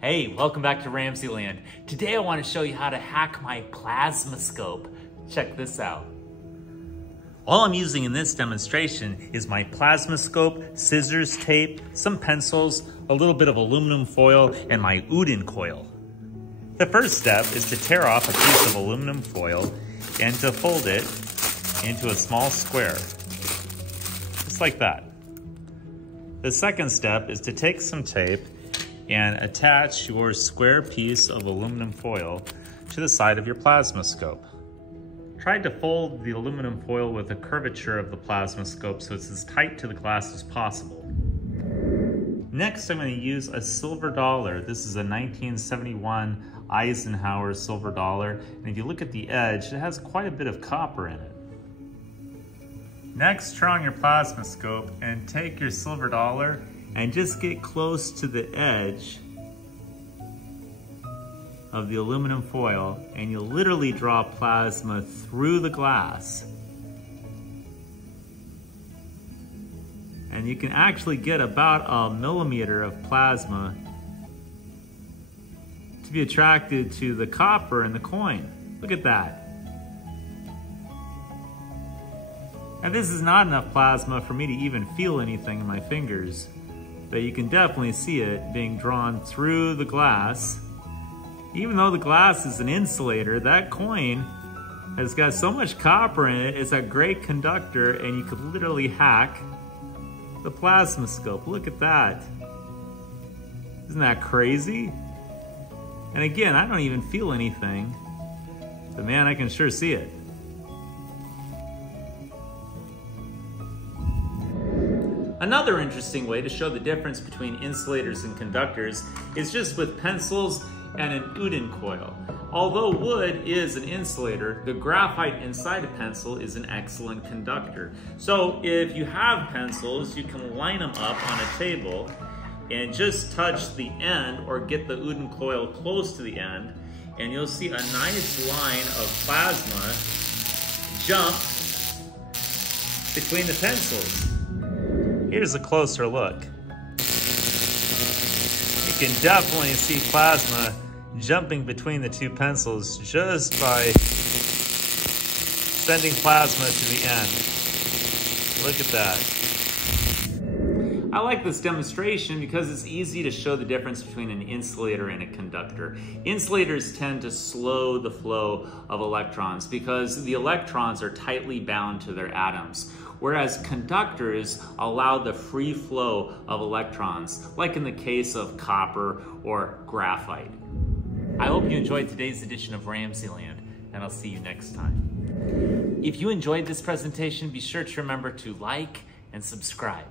Hey, welcome back to RamZland. Today I want to show you how to hack my plasma scope. Check this out. All I'm using in this demonstration is my plasma scope, scissors, tape, some pencils, a little bit of aluminum foil, and my Udin coil. The first step is to tear off a piece of aluminum foil and to fold it into a small square, just like that. The second step is to take some tape and attach your square piece of aluminum foil to the side of your plasma scope. Try to fold the aluminum foil with the curvature of the plasma scope so it's as tight to the glass as possible. Next, I'm going to use a silver dollar. This is a 1971 Eisenhower silver dollar, and if you look at the edge, it has quite a bit of copper in it. Next, turn on your plasma scope and take your silver dollar and just get close to the edge of the aluminum foil, and you'll literally draw plasma through the glass. And you can actually get about a millimeter of plasma to be attracted to the copper in the coin. Look at that. Now this is not enough plasma for me to even feel anything in my fingers, but you can definitely see it being drawn through the glass. Even though the glass is an insulator, that coin has got so much copper in it, it's a great conductor, and you could literally hack the plasma scope. Look at that. Isn't that crazy? And again, I don't even feel anything, but man, I can sure see it. Another interesting way to show the difference between insulators and conductors is just with pencils and an Udin coil. Although wood is an insulator, the graphite inside a pencil is an excellent conductor. So if you have pencils, you can line them up on a table and just touch the end or get the Udin coil close to the end, and you'll see a nice line of plasma jump between the pencils. Here's a closer look. You can definitely see plasma jumping between the two pencils just by sending plasma to the end. Look at that. I like this demonstration because it's easy to show the difference between an insulator and a conductor. Insulators tend to slow the flow of electrons because the electrons are tightly bound to their atoms, whereas conductors allow the free flow of electrons, like in the case of copper or graphite. I hope you enjoyed today's edition of RamZland, and I'll see you next time. If you enjoyed this presentation, be sure to remember to like and subscribe.